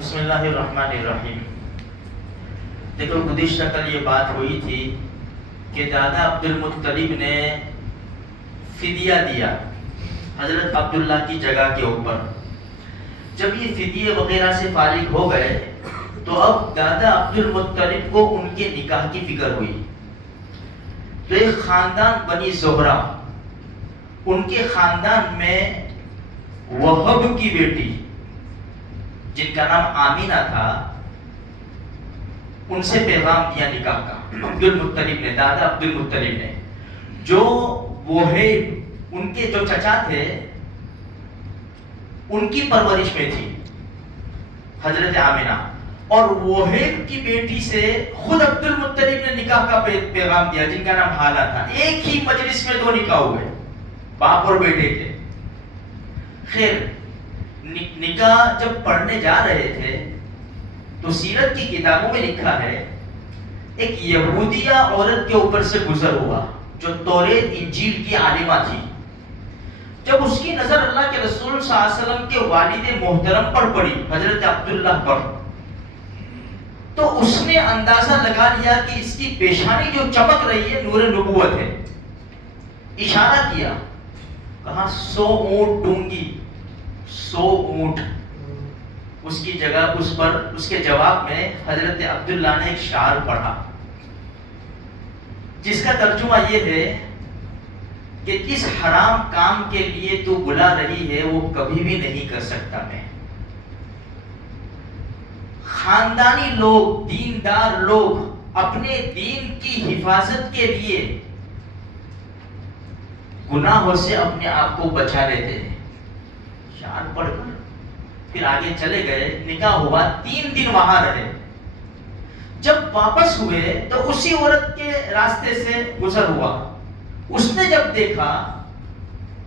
بسم اللہ الرحمن الرحیم. دیکھو گزشتہ کل یہ بات ہوئی تھی کہ دادا عبد المطلب نے فدیہ دیا حضرت عبداللہ کی جگہ کے اوپر. جب یہ فدیے وغیرہ سے فارغ ہو گئے تو اب دادا عبد المطلب کو ان کے نکاح کی فکر ہوئی. تو ایک خاندان بنی زہرہ، ان کے خاندان میں وہب کی بیٹی جن کا نام آمینہ تھا، ان سے پیغام دیا نکاح کا عبد المطلب نے، دادا عبد المطلب نے. جو وہیب ان کے جو چچا تھے ان کی پرورش میں تھی حضرت آمینہ، اور وہیب کی بیٹی سے خود عبد المطلب نے نکاح کا پیغام دیا جن کا نام حالہ تھا. ایک ہی مجلس میں دو نکاح ہوئے، باپ اور بیٹے کے. خیر، نکاح جب پڑھنے جا رہے تھے تو سیرت کی کتابوں میں لکھا ہے ایک یہودیہ عورت کے اوپر سے گزر ہوا جو توریت انجیل کی عالمہ تھی. جب اس کی نظر اللہ کے رسول صلی اللہ علیہ وسلم کے والد محترم پر پڑی، حضرت عبداللہ پر، تو اس نے اندازہ لگا لیا کہ اس کی پیشانی جو چمک رہی ہے نور نبوت ہے. اشارہ کیا، کہا 100 اونٹ دوں گی، 100 اونٹ. اس کی جگہ اس پر اس کے جواب میں حضرت عبداللہ نے ایک شعر پڑھا جس کا ترجمہ یہ ہے کہ جس حرام کام کے لیے تو بلا رہی ہے وہ کبھی بھی نہیں کر سکتا میں. خاندانی لوگ، دیندار لوگ اپنے دین کی حفاظت کے لیے گناہوں سے اپنے آپ کو بچا لیتے ہیں. شعر پڑھ کر پھر آگے چلے گئے. نکاح ہوا، 3 دن وہاں رہے. جب واپس ہوئے تو اسی عورت کے راستے سے گزر ہوا. اس نے جب دیکھا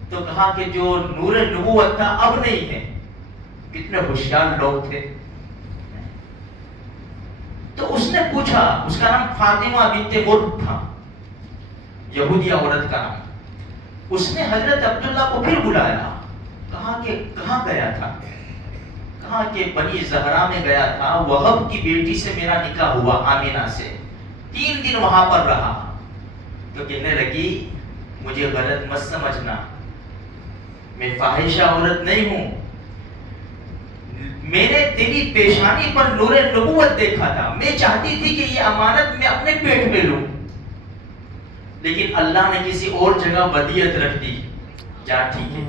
تو کہا کہ جو نور نبوت تھا اب نہیں ہے. کتنے ہوشیار لوگ تھے. تو اس نے پوچھا، اس کا نام فاطمہ بنت مرد تھا، یہودیہ عورت کا نام. اس نے حضرت عبداللہ کو پھر بلایا، کہا کہ کہاں گیا تھا؟ کہا کہ بنی زہرہ میں گیا تھا، وہب کی بیٹی سے میرا نکاح ہوا آمینہ سے، 3 دن وہاں پر رہا. تو کہنے لگی مجھے غلط مت سمجھنا، میں فاحشہ عورت نہیں ہوں، میں نے تیری پیشانی پر نور نبوت دیکھا تھا. میں چاہتی تھی کہ یہ امانت میں اپنے پیٹ میں لوں، لیکن اللہ نے کسی اور جگہ ودیعت رکھ دی. جا ٹھیک ہے.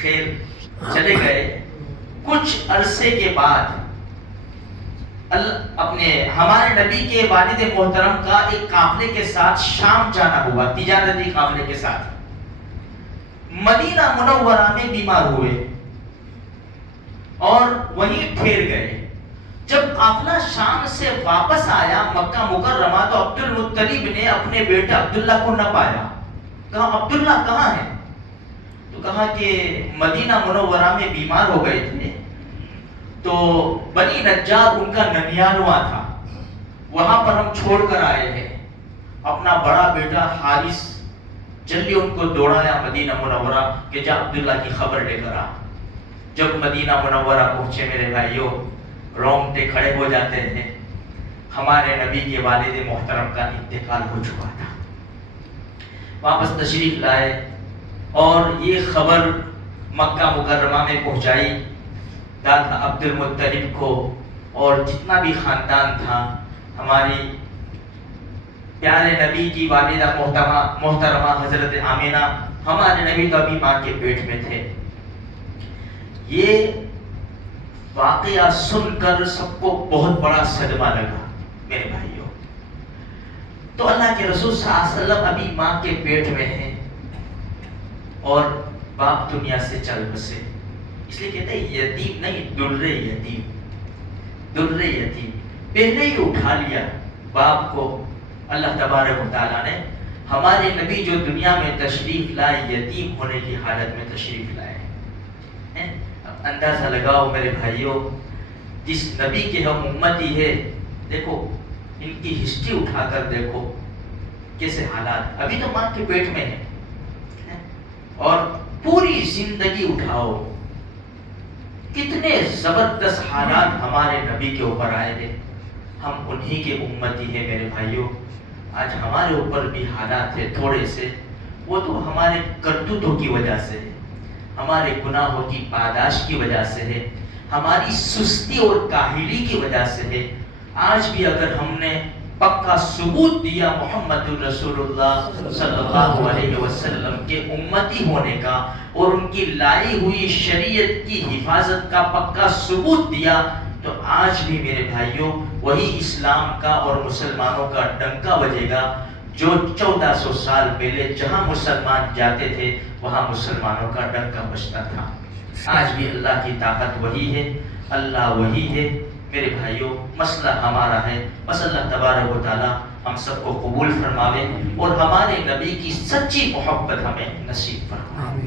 خیر، چلے گئے. کچھ عرصے کے بعد اپنے ہمارے نبی کے والد محترم کا ایک قافلے کے ساتھ شام جانا ہوا، تجارتی قافلے کے ساتھ. مدینہ منورہ میں بیمار ہوئے اور وہیں ٹھہر گئے. جب قافلہ شام سے واپس آیا مکہ مکرمہ تو عبد المطلب نے اپنے بیٹے عبداللہ کو نہ پایا. کہا عبداللہ کہاں ہے؟ تو کہا کہ مدینہ منورہ میں بیمار ہو گئے تھے، تو بنی نجار ان کا ننیال وہاں تھا، وہاں پر ہم چھوڑ کر آئے ہیں. اپنا بڑا بیٹا حارث جلدی ان کو دوڑایا مدینہ منورہ کہ جا عبداللہ کی خبر لے کر آ. جب مدینہ منورہ پہنچے میرے بھائیوں، رونگٹے کھڑے ہو جاتے ہیں. ہمارے نبی کے والد محترم کا انتقال ہو چکا تھا. واپس تشریف لائے اور یہ خبر مکہ مکرمہ میں پہنچائی دادا عبد المطلب کو، اور جتنا بھی خاندان تھا. ہماری پیارے نبی کی والدہ محترمہ حضرت آمینہ، ہمارے نبی تو ابھی ماں کے پیٹ میں تھے. یہ واقعہ سن کر سب کو بہت بڑا صدمہ لگا میرے بھائیوں. تو اللہ کے رسول صلی اللہ علیہ وسلم ابھی ماں کے پیٹ میں ہیں اور باپ دنیا سے چل بسے. اس لیے کہتے ہیں یتیم نہیں، درے یتیم. درے یتیم پہلے ہی اٹھا لیا باپ کو. اللہ تبارک و تعالیٰ نے ہمارے نبی جو دنیا میں تشریف لائے یتیم ہونے کی حالت میں تشریف لائے. اندازہ لگاؤ میرے بھائیوں، جس نبی کے ہم امتی ہے، دیکھو ان کی ہسٹری اٹھا کر دیکھو کیسے حالات. ابھی تو ماں کے پیٹ میں ہے اور پوری زندگی اٹھاؤ کتنے زبردست حالات ہمارے نبی کے اوپر آئے ہیں، ہم انہی کے امتی ہیں میرے بھائیوں۔ آج ہمارے اوپر بھی حالات ہے تھوڑے سے، وہ تو ہمارے کرتوتوں کی وجہ سے ہے، ہمارے گناہوں کی پاداش کی وجہ سے ہے، ہماری سستی اور کاہلی کی وجہ سے ہے۔ آج بھی اگر ہم نے پکا ثبوت دیا محمد الرسول اللہ صلی اللہ علیہ وسلم کے امتی ہونے کا اور ان کی لائی ہوئی شریعت کی حفاظت کا پکا ثبوت دیا، تو آج بھی میرے بھائیوں وہی اسلام کا اور مسلمانوں کا ڈنکا بجے گا جو 1400 سال پہلے جہاں مسلمان جاتے تھے وہاں مسلمانوں کا ڈنکا بجتا تھا۔ آج بھی اللہ کی طاقت وہی ہے، اللہ وہی ہے میرے بھائیوں۔ مسئلہ ہمارا ہے، بس اللہ تبارک و تعالی ہم سب کو قبول فرماوے اور ہمارے نبی کی سچی محبت ہمیں نصیب فرمائے۔